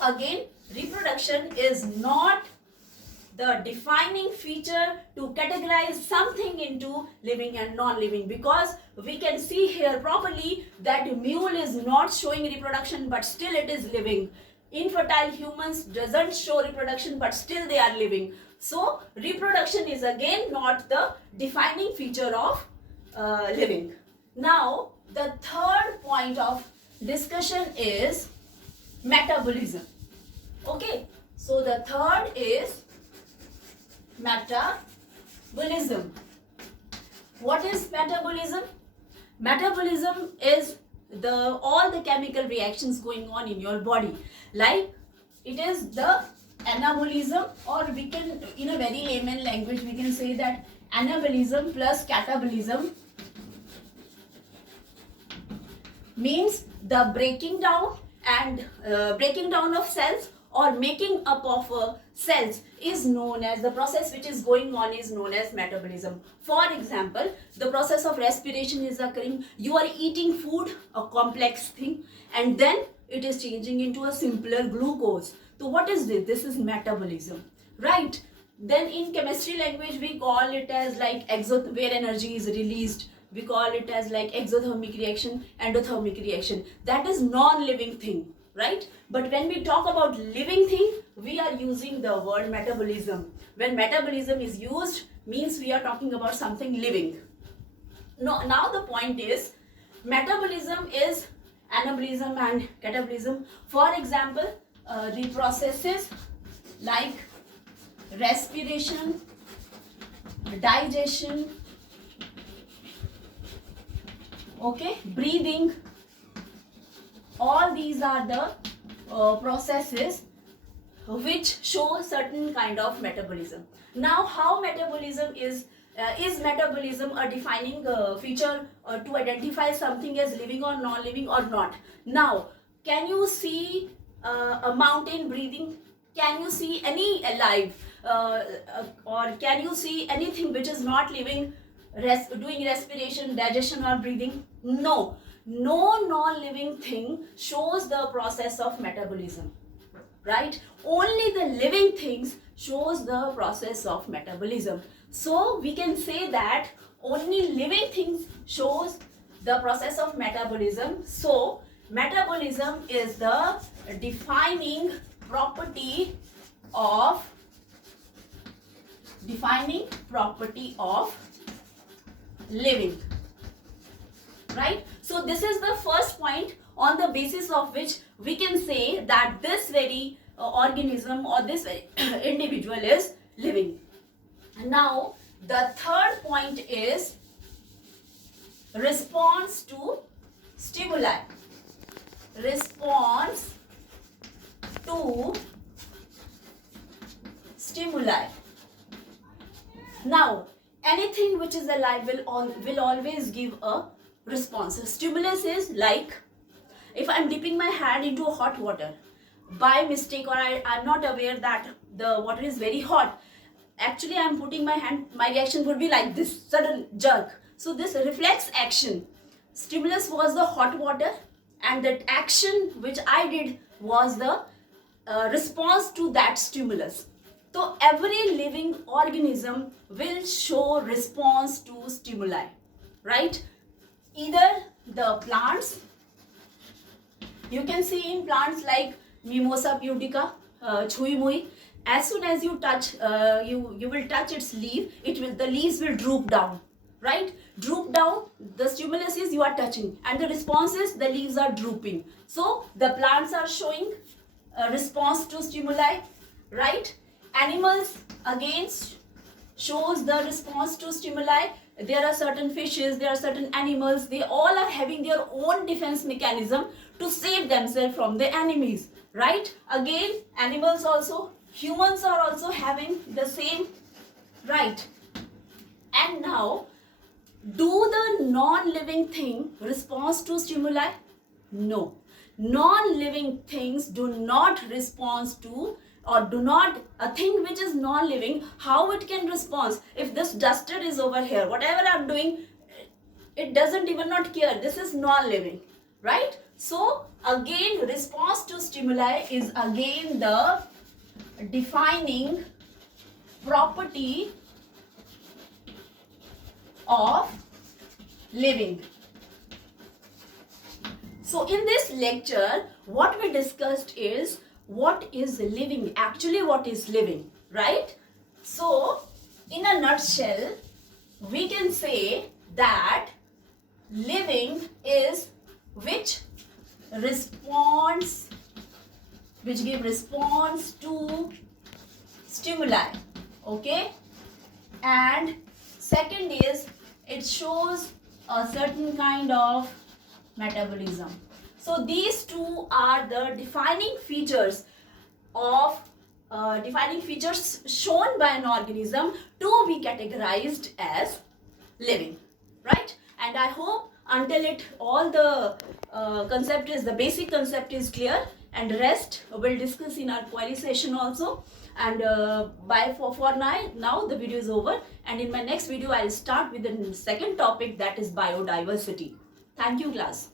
So again, reproduction is not the defining feature to categorize something into living and non-living, because we can see here properly that mule is not showing reproduction but still it is living. Infertile humans doesn't show reproduction but still they are living. So reproduction is again not the defining feature of living. Now the third point of discussion is metabolism. Okay, so the third is metabolism. What is metabolism? Metabolism is all the chemical reactions going on in your body. Like it is the anabolism, or we can, in a very layman language, we can say that anabolism plus catabolism means the breaking down of cells or making up of cells is known as, the process which is going on is known as metabolism. For example, the process of respiration is occurring. You are eating food, a complex thing, and then it is changing into a simpler glucose. So what is this? This is metabolism, right? Then in chemistry language we call it as like where energy is released. We call it as like exothermic reaction, endothermic reaction. That is non-living thing, right? But when we talk about living thing, we are using the word metabolism. When metabolism is used, means we are talking about something living. Now the point is, metabolism is anabolism and catabolism. For example, the processes like respiration, digestion, okay, breathing, all these are the processes which show certain kind of metabolism. Now how metabolism is metabolism a defining feature to identify something as living or non-living or not? Now can you see a mountain breathing? Can you see any alive or can you see anything which is not living doing respiration, digestion or breathing? No non-living thing shows the process of metabolism, right? Only the living things shows the process of metabolism. So we can say that only living things shows the process of metabolism. So metabolism is the defining property of living, right? So this is the first point on the basis of which we can say that this very organism or this very individual is living. Now the third point is response to stimuli. Response to stimuli. Now anything which is alive will always give a response. A stimulus is like, if I am dipping my hand into a hot water by mistake, or I am not aware that the water is very hot, actually I am putting my hand, my reaction would be like this, sudden jerk. So this reflex action, stimulus was the hot water, and that action which I did was the response to that stimulus. So every living organism will show response to stimuli, right? Either the plants, you can see in plants like Mimosa pudica, chui mui, as soon as you touch, you will touch its leaf, the leaves will droop down, right? Droop down, the stimulus is you are touching, and the response is the leaves are drooping. So the plants are showing a response to stimuli, right? Animals again shows the response to stimuli. There are certain fishes, there are certain animals, they all are having their own defense mechanism to save themselves from the enemies, right? Again, animals also, humans are also having the same, right? And now, do the non-living thing respond to stimuli? No. Non-living things do not respond to, or do not, a thing which is non-living, how it can respond? If this duster is over here, whatever I'm doing, it doesn't even not care. This is non-living, right? So again, response to stimuli is again the defining property of living. So in this lecture, what we discussed is what is living, actually what is living, right? So in a nutshell, we can say that living is which give response to stimuli, okay? And second is it shows a certain kind of metabolism. So these two are the defining features shown by an organism to be categorized as living, right? And I hope until it all the the basic concept is clear, and rest we'll discuss in our query session also. And for now the video is over, and in my next video I'll start with the second topic, that is biodiversity. Thank you, class.